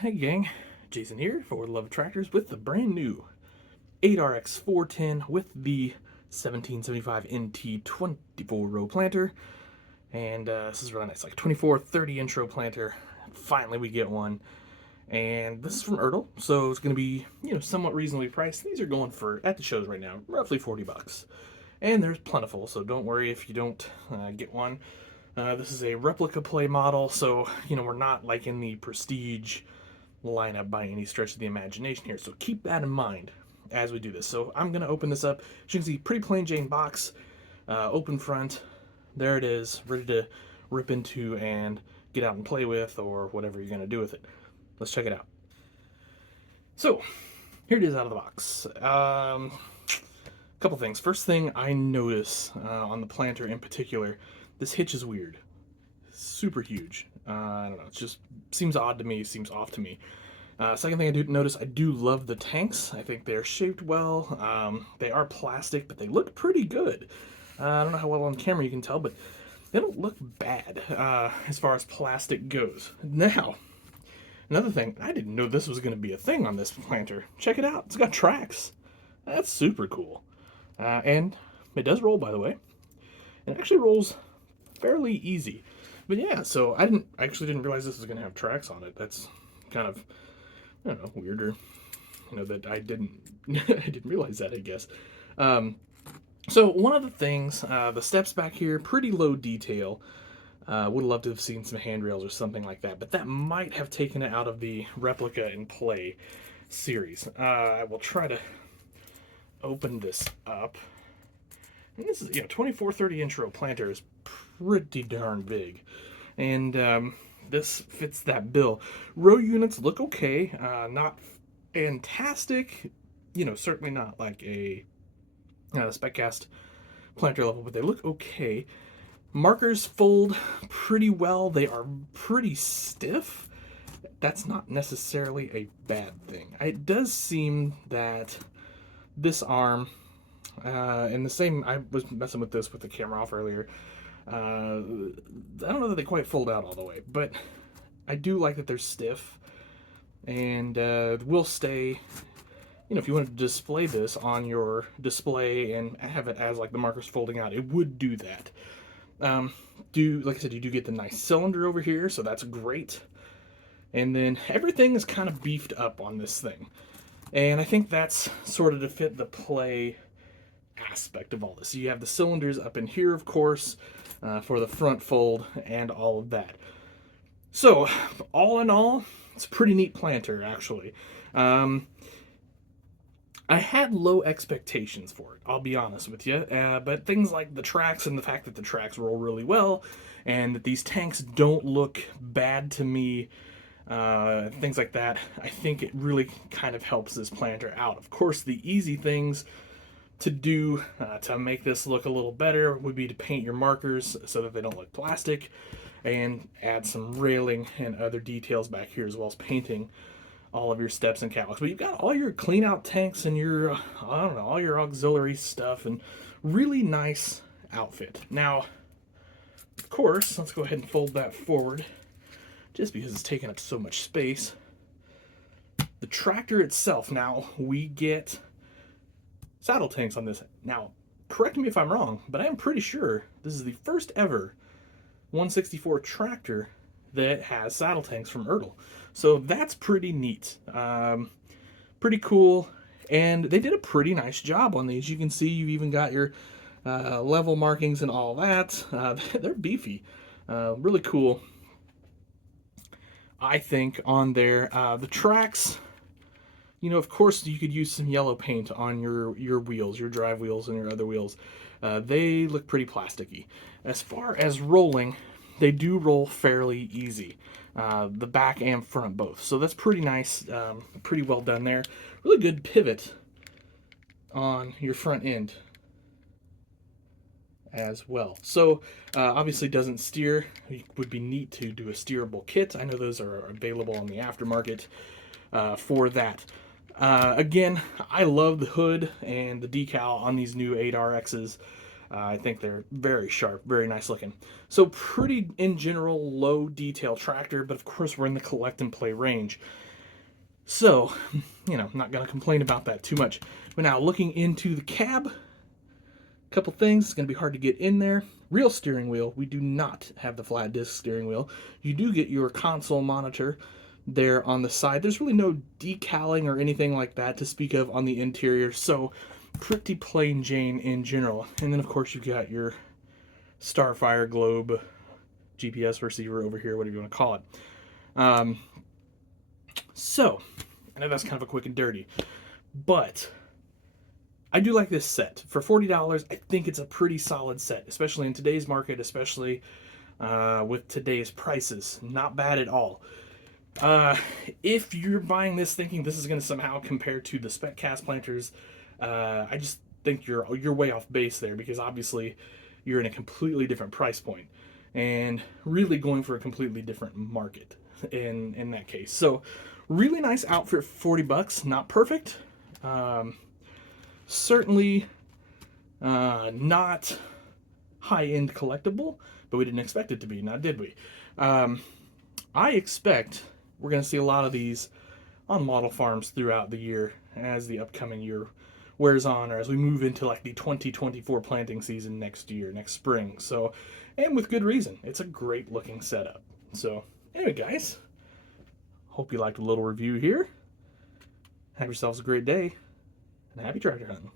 Hey gang, Jason here for Love of Tractors with the brand new 8rx410 with the 1775 NT 24 row planter. And this is really nice, like 24-30 inch row planter. Finally we get one. And this is from Ertl, so it's going to be, somewhat reasonably priced. These are going for, at the shows right now, roughly 40 bucks. And there's plentiful, so don't worry if you don't get one. This is a replica play model, so, we're not like in the prestige lineup by any stretch of the imagination here. So keep that in mind as we do this. So I'm going to open this up. As you can see, pretty plain Jane box, open front. There it is, ready to rip into and get out and play with, or whatever you're going to do with it. Let's check it out. So here it is out of the box. Couple things. First thing I notice on the planter in particular, this hitch is weird. Super huge. I don't know, it just seems odd to me, seems off to me. Second thing I do notice, I do love the tanks. I think they're shaped well. They are plastic, but they look pretty good. I don't know how well on camera you can tell, but they don't look bad as far as plastic goes. Now, another thing, I didn't know this was going to be a thing on this planter. Check it out, it's got tracks. That's super cool. And it does roll, by the way. It actually rolls fairly easy. But yeah, so I actually didn't realize this was going to have tracks on it. That's kind of, I don't know, weirder. That I didn't I didn't realize that, I guess. So one of the things, the steps back here, pretty low detail. Would love to have seen some handrails or something like that, but that might have taken it out of the replica and play series. I will try to open this up. And this is, 24-30 inch row planter is pretty darn big. And this fits that bill. Row units look okay. Not fantastic. Certainly not like a spec cast planter level, but they look okay. Markers fold pretty well. They are pretty stiff. That's not necessarily a bad thing. It does seem that this arm, and the same, I was messing with this with the camera off earlier. I don't know that they quite fold out all the way, but I do like that they're stiff, and will stay. If you wanted to display this on your display and have it as like the markers folding out, it would do that. Like I said, you do get the nice cylinder over here, so that's great. And then everything is kind of beefed up on this thing. And I think that's sort of to fit the play aspect of all this. So you have the cylinders up in here, of course, for the front fold and all of that. So, all in all, it's a pretty neat planter, actually. I had low expectations for it, I'll be honest with you. But things like the tracks and the fact that the tracks roll really well and that these tanks don't look bad to me, things like that, I think it really kind of helps this planter out. Of course, the easy things to do to make this look a little better would be to paint your markers so that they don't look plastic, and add some railing and other details back here, as well as painting all of your steps and catwalks. But you've got all your clean out tanks and your, all your auxiliary stuff, and really nice outfit. Now, of course, let's go ahead and fold that forward, just because it's taking up so much space. The tractor itself, now we get saddle tanks on this. Now, correct me if I'm wrong, but I'm pretty sure this is the first ever 164 tractor that has saddle tanks from Ertl. So that's pretty neat. Pretty cool. And they did a pretty nice job on these. You can see you've even got your level markings and all that. They're beefy. Really cool, I think, on there. The tracks, of course, you could use some yellow paint on your wheels, your drive wheels and your other wheels. They look pretty plasticky. As far as rolling, they do roll fairly easy. The back and front both. So that's pretty nice, pretty well done there. Really good pivot on your front end as well. So obviously doesn't steer. It would be neat to do a steerable kit. I know those are available on the aftermarket for that. Again, I love the hood and the decal on these new 8RXs. I think they're very sharp, very nice looking. So pretty, in general, low detail tractor, but of course we're in the collect and play range. So, I'm not going to complain about that too much. But now looking into the cab, a couple things. It's going to be hard to get in there. Real steering wheel. We do not have the flat disc steering wheel. You do get your console monitor there on the side. There's really no decaling or anything like that to speak of on the interior. So, pretty plain Jane in general. And then, of course, you've got your Starfire globe GPS receiver over here, whatever you want to call it. So, I know that's kind of a quick and dirty, but I do like this set. For $40, I think it's a pretty solid set, especially in today's market, especially with today's prices. Not bad at all. If you're buying this thinking this is going to somehow compare to the spec cast planters, I just think you're way off base there, because obviously you're in a completely different price point and really going for a completely different market in that case. So really nice outfit for $40. Not perfect. Certainly not high-end collectible, but we didn't expect it to be, now did we? I expect we're going to see a lot of these on model farms throughout the year as the upcoming year wears on, or as we move into like the 2024 planting season next year, next spring. So, and with good reason. It's a great looking setup. So, anyway, guys, hope you liked a little review here. Have yourselves a great day, and happy tractor hunting.